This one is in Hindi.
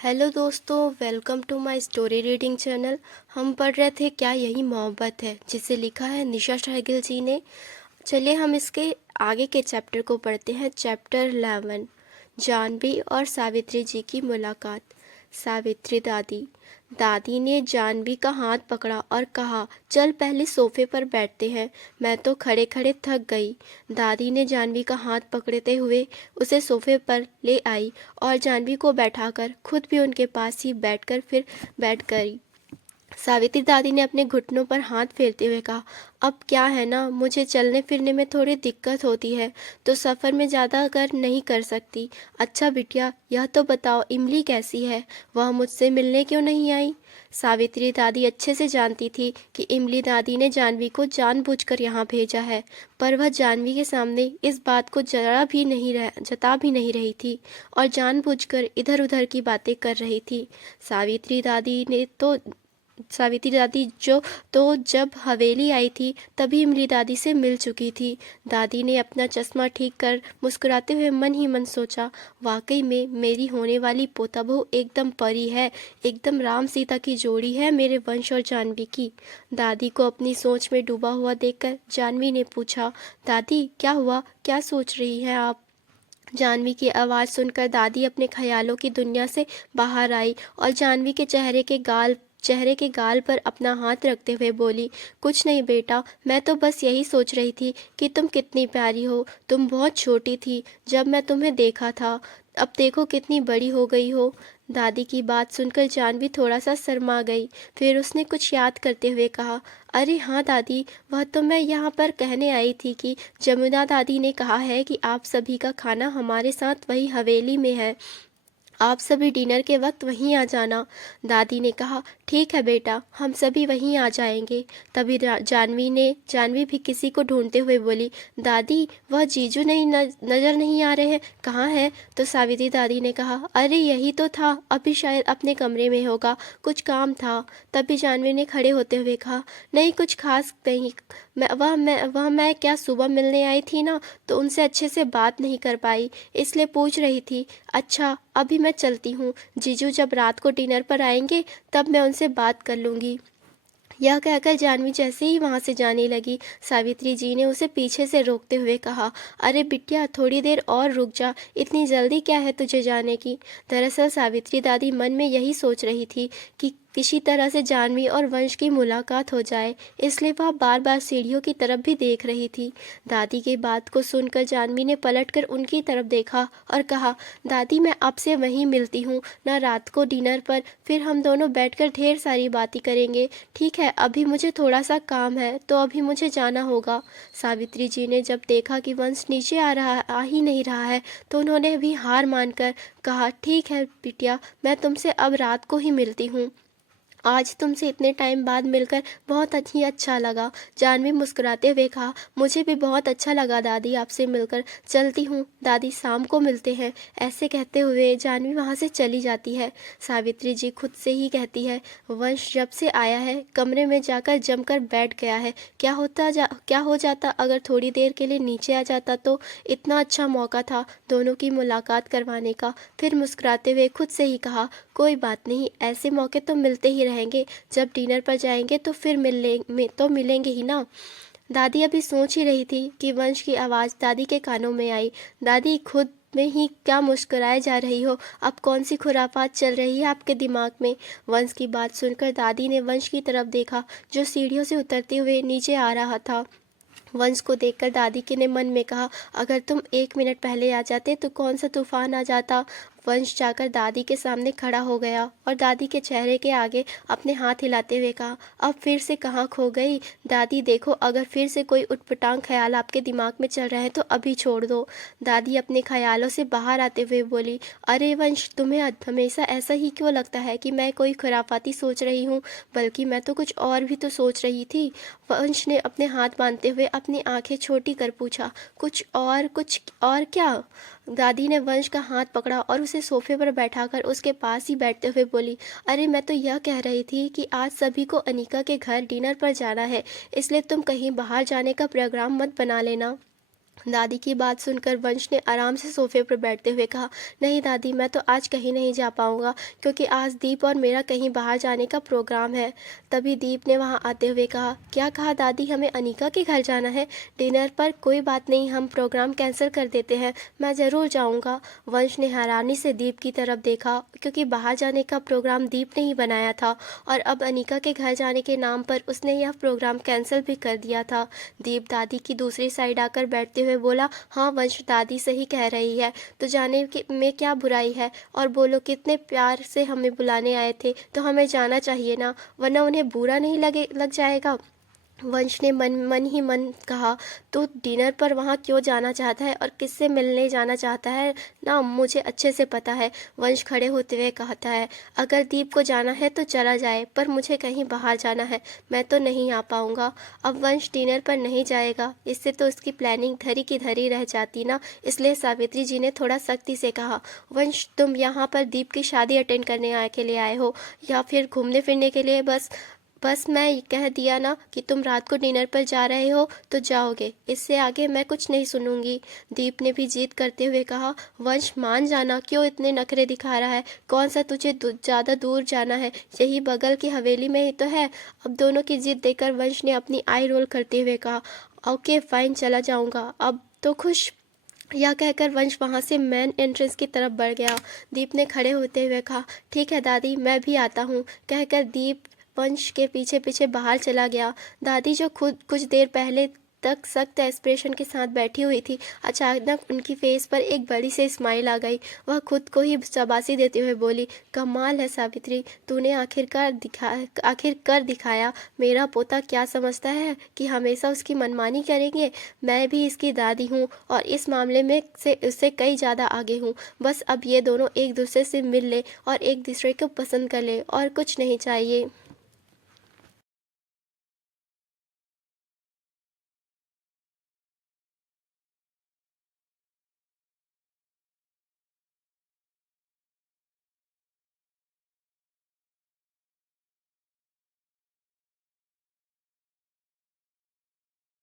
हेलो दोस्तों, welcome to my story reading channel. हम पढ़ रहे थे क्या यही मोहब्बत है, जिसे लिखा है निशा शाहगिल जी ने। चलिए हम इसके आगे के चैप्टर को पढ़ते हैं। चैप्टर 11, जानवी और सावित्री जी की मुलाकात। सावित्री दादी दादी ने जानवी का हाथ पकड़ा और कहा, चल पहले सोफे पर बैठते हैं, मैं तो खड़े खड़े थक गई। दादी ने जानवी का हाथ पकड़ते हुए उसे सोफे पर ले आई और जानवी को बैठाकर खुद भी उनके पास ही बैठकर बैठ गई। सावित्री दादी ने अपने घुटनों पर हाथ फेरते हुए कहा, अब क्या है ना, मुझे चलने फिरने में थोड़ी दिक्कत होती है तो सफ़र में ज़्यादा कर नहीं कर सकती। अच्छा बिटिया, यह तो बताओ इमली कैसी है, वह मुझसे मिलने क्यों नहीं आई? सावित्री दादी अच्छे से जानती थी कि इमली दादी ने जानवी को जानबूझकर यहाँ भेजा है, पर वह जानवी के सामने इस बात को जता भी नहीं रही थी और जानबूझकर इधर उधर की बातें कर रही थी। सावित्री दादी तो जब हवेली आई थी तभी इमली दादी से मिल चुकी थी। दादी ने अपना चश्मा ठीक कर मुस्कुराते हुए मन ही मन सोचा, वाकई में मेरी होने वाली पोता बहू एकदम परी है, एकदम राम सीता की जोड़ी है मेरे वंश और जानवी की। दादी को अपनी सोच में डूबा हुआ देखकर जानवी ने पूछा, दादी क्या हुआ, क्या सोच रही हैं आप? जानवी की आवाज़ सुनकर दादी अपने ख्यालों की दुनिया से बाहर आई और जानवी के चेहरे के गाल पर अपना हाथ रखते हुए बोली, कुछ नहीं बेटा, मैं तो बस यही सोच रही थी कि तुम कितनी प्यारी हो। तुम बहुत छोटी थी जब मैं तुम्हें देखा था, अब देखो कितनी बड़ी हो गई हो। दादी की बात सुनकर जानवी थोड़ा सा शर्मा गई। फिर उसने कुछ याद करते हुए कहा, अरे हाँ दादी, वह तो मैं यहाँ पर कहने आई थी कि जमुना दादी ने कहा है कि आप सभी का खाना हमारे साथ वही हवेली में है, आप सभी डिनर के वक्त वहीं आ जाना। दादी ने कहा, ठीक है बेटा, हम सभी वहीं आ जाएंगे। तभी जानवी भी किसी को ढूंढते हुए बोली, दादी वह जीजू नहीं नजर नहीं आ रहे हैं, कहाँ है? तो सावित्री दादी ने कहा, अरे यही तो था, अभी शायद अपने कमरे में होगा, कुछ काम था। तभी जानवी ने खड़े होते हुए कहा, नहीं कुछ खास नहीं, मैं क्या सुबह मिलने आई थी ना, तो उनसे अच्छे से बात नहीं कर पाई, इसलिए पूछ रही थी। अच्छा अभी मैं चलती हूँ, जीजू जब रात को डिनर पर आएंगे तब मैं उनसे बात कर लूँगी। यह कहकर जानवी जैसे ही वहां से जाने लगी, सावित्री जी ने उसे पीछे से रोकते हुए कहा, अरे बिटिया थोड़ी देर और रुक जा, इतनी जल्दी क्या है तुझे जाने की? दरअसल सावित्री दादी मन में यही सोच रही थी कि किसी तरह से जानवी और वंश की मुलाकात हो जाए, इसलिए वह बार बार सीढ़ियों की तरफ भी देख रही थी। दादी की बात को सुनकर जानवी ने पलटकर उनकी तरफ देखा और कहा, दादी मैं आपसे वहीं मिलती हूँ ना, रात को डिनर पर, फिर हम दोनों बैठकर ढेर सारी बातें करेंगे। ठीक है, अभी मुझे थोड़ा सा काम है तो अभी मुझे जाना होगा। सावित्री जी ने जब देखा कि वंश नीचे आ ही नहीं रहा है तो उन्होंने भी हार मानकर कहा, ठीक है बिटिया, मैं तुमसे अब रात को ही मिलती हूँ। आज तुमसे इतने टाइम बाद मिलकर बहुत ही अच्छा लगा। जानवी मुस्कुराते हुए कहा, मुझे भी बहुत अच्छा लगा दादी आपसे मिलकर, चलती हूँ दादी, शाम को मिलते हैं। ऐसे कहते हुए जानवी वहाँ से चली जाती है। सावित्री जी खुद से ही कहती है, वंश जब से आया है कमरे में जाकर जमकर बैठ गया है, क्या हो जाता अगर थोड़ी देर के लिए नीचे आ जाता तो? इतना अच्छा मौका था दोनों की मुलाकात करवाने का। फिर मुस्कुराते हुए खुद से ही कहा, कोई बात नहीं, ऐसे मौके तो मिलते ही रहेंगे, जब डिनर पर जाएंगे तो फिर मिलेंगे ही ना। दादी अभी सोच ही रही थी कि वंश की आवाज़ दादी के कानों में आई। दादी खुद में ही क्या मुस्कुराए जा रही हो, अब कौन सी खुराफात चल रही है आपके दिमाग में? वंश की बात सुनकर दादी ने वंश की तरफ देखा, जो सीढ़ियों से उतरते हुए नीचे आ रहा था। वंश को देखकर दादी के ने मन में कहा, अगर तुम 1 मिनट पहले आ जाते तो कौन सा तूफान आ जाता। वंश जाकर दादी के सामने खड़ा हो गया और दादी के चेहरे के आगे अपने हाथ हिलाते हुए कहा, अब फिर से कहाँ खो गई? दादी देखो, अगर फिर से कोई उटपटांग ख्याल आपके दिमाग में चल रहे हैं तो अभी छोड़ दो। दादी अपने ख्यालों से बाहर आते हुए बोली, अरे वंश, तुम्हें हमेशा ऐसा ही क्यों लगता है कि मैं कोई खुराफाती सोच रही हूँ? बल्कि मैं तो कुछ और भी तो सोच रही थी। वंश ने अपने हाथ बांधते हुए अपनी आंखें छोटी कर पूछा, कुछ और क्या? दादी ने वंश का हाथ पकड़ा और उसे सोफे पर बैठाकर उसके पास ही बैठते हुए बोली, अरे मैं तो यह कह रही थी कि आज सभी को अनीका के घर डिनर पर जाना है, इसलिए तुम कहीं बाहर जाने का प्रोग्राम मत बना लेना। दादी की बात सुनकर वंश ने आराम से सोफे पर बैठते हुए कहा, नहीं दादी, मैं तो आज कहीं नहीं जा पाऊंगा, क्योंकि आज दीप और मेरा कहीं बाहर जाने का प्रोग्राम है। तभी दीप ने वहां आते हुए कहा, क्या कहा दादी, हमें अनीका के घर जाना है डिनर पर? कोई बात नहीं, हम प्रोग्राम कैंसिल कर देते हैं, मैं ज़रूर जाऊँगा। वंश ने हैरानी से दीप की तरफ देखा, क्योंकि बाहर जाने का प्रोग्राम दीप ने ही बनाया था और अब अनीका के घर जाने के नाम पर उसने यह प्रोग्राम कैंसिल भी कर दिया था। दीप दादी की दूसरी साइड आकर बैठते हुए बोला, हाँ वंश, दादी सही कह रही है, तो जाने में क्या बुराई है? और बोलो, कितने प्यार से हमें बुलाने आए थे, तो हमें जाना चाहिए ना, वरना उन्हें बुरा नहीं लग जाएगा। वंश ने मन मन ही मन कहा, तो डिनर पर वहाँ क्यों जाना चाहता है और किससे मिलने जाना चाहता है ना, मुझे अच्छे से पता है। वंश खड़े होते हुए कहता है, अगर दीप को जाना है तो चला जाए, पर मुझे कहीं बाहर जाना है, मैं तो नहीं आ पाऊँगा। अब वंश डिनर पर नहीं जाएगा, इससे तो उसकी प्लानिंग धरी की धरी रह जाती ना, इसलिए सावित्री जी ने थोड़ा सख्ती से कहा, वंश तुम यहाँ पर दीप की शादी अटेंड करने के लिए आए हो या फिर घूमने फिरने के लिए? बस बस मैं कह दिया ना कि तुम रात को डिनर पर जा रहे हो तो जाओगे, इससे आगे मैं कुछ नहीं सुनूंगी। दीप ने भी जिद करते हुए कहा, वंश मान जाना, क्यों इतने नखरे दिखा रहा है? कौन सा तुझे ज़्यादा दूर जाना है, यही बगल की हवेली में ही तो है। अब दोनों की जिद देखकर वंश ने अपनी आई रोल करते हुए कहा, ओके फाइन, चला जाऊंगा, अब तो खुश? यह कहकर वंश वहां से मेन एंट्रेंस की तरफ बढ़ गया। दीप ने खड़े होते हुए कहा, ठीक है दादी, मैं भी आता हूँ। कहकर दीप वंश के पीछे पीछे बाहर चला गया। दादी, जो खुद कुछ देर पहले तक सख्त एक्सप्रेशन के साथ बैठी हुई थी, अचानक उनकी फेस पर एक बड़ी सी स्माइल आ गई। वह खुद को ही शाबाशी देते हुए बोली, कमाल है सावित्री, तूने आखिर कर दिखाया। मेरा पोता क्या समझता है कि हमेशा उसकी मनमानी करेंगे? मैं भी इसकी दादी हूँ और इस मामले में से उससे कई ज़्यादा आगे हूँ। बस अब ये दोनों एक दूसरे से मिल ले और एक दूसरे को पसंद कर ले, और कुछ नहीं चाहिए।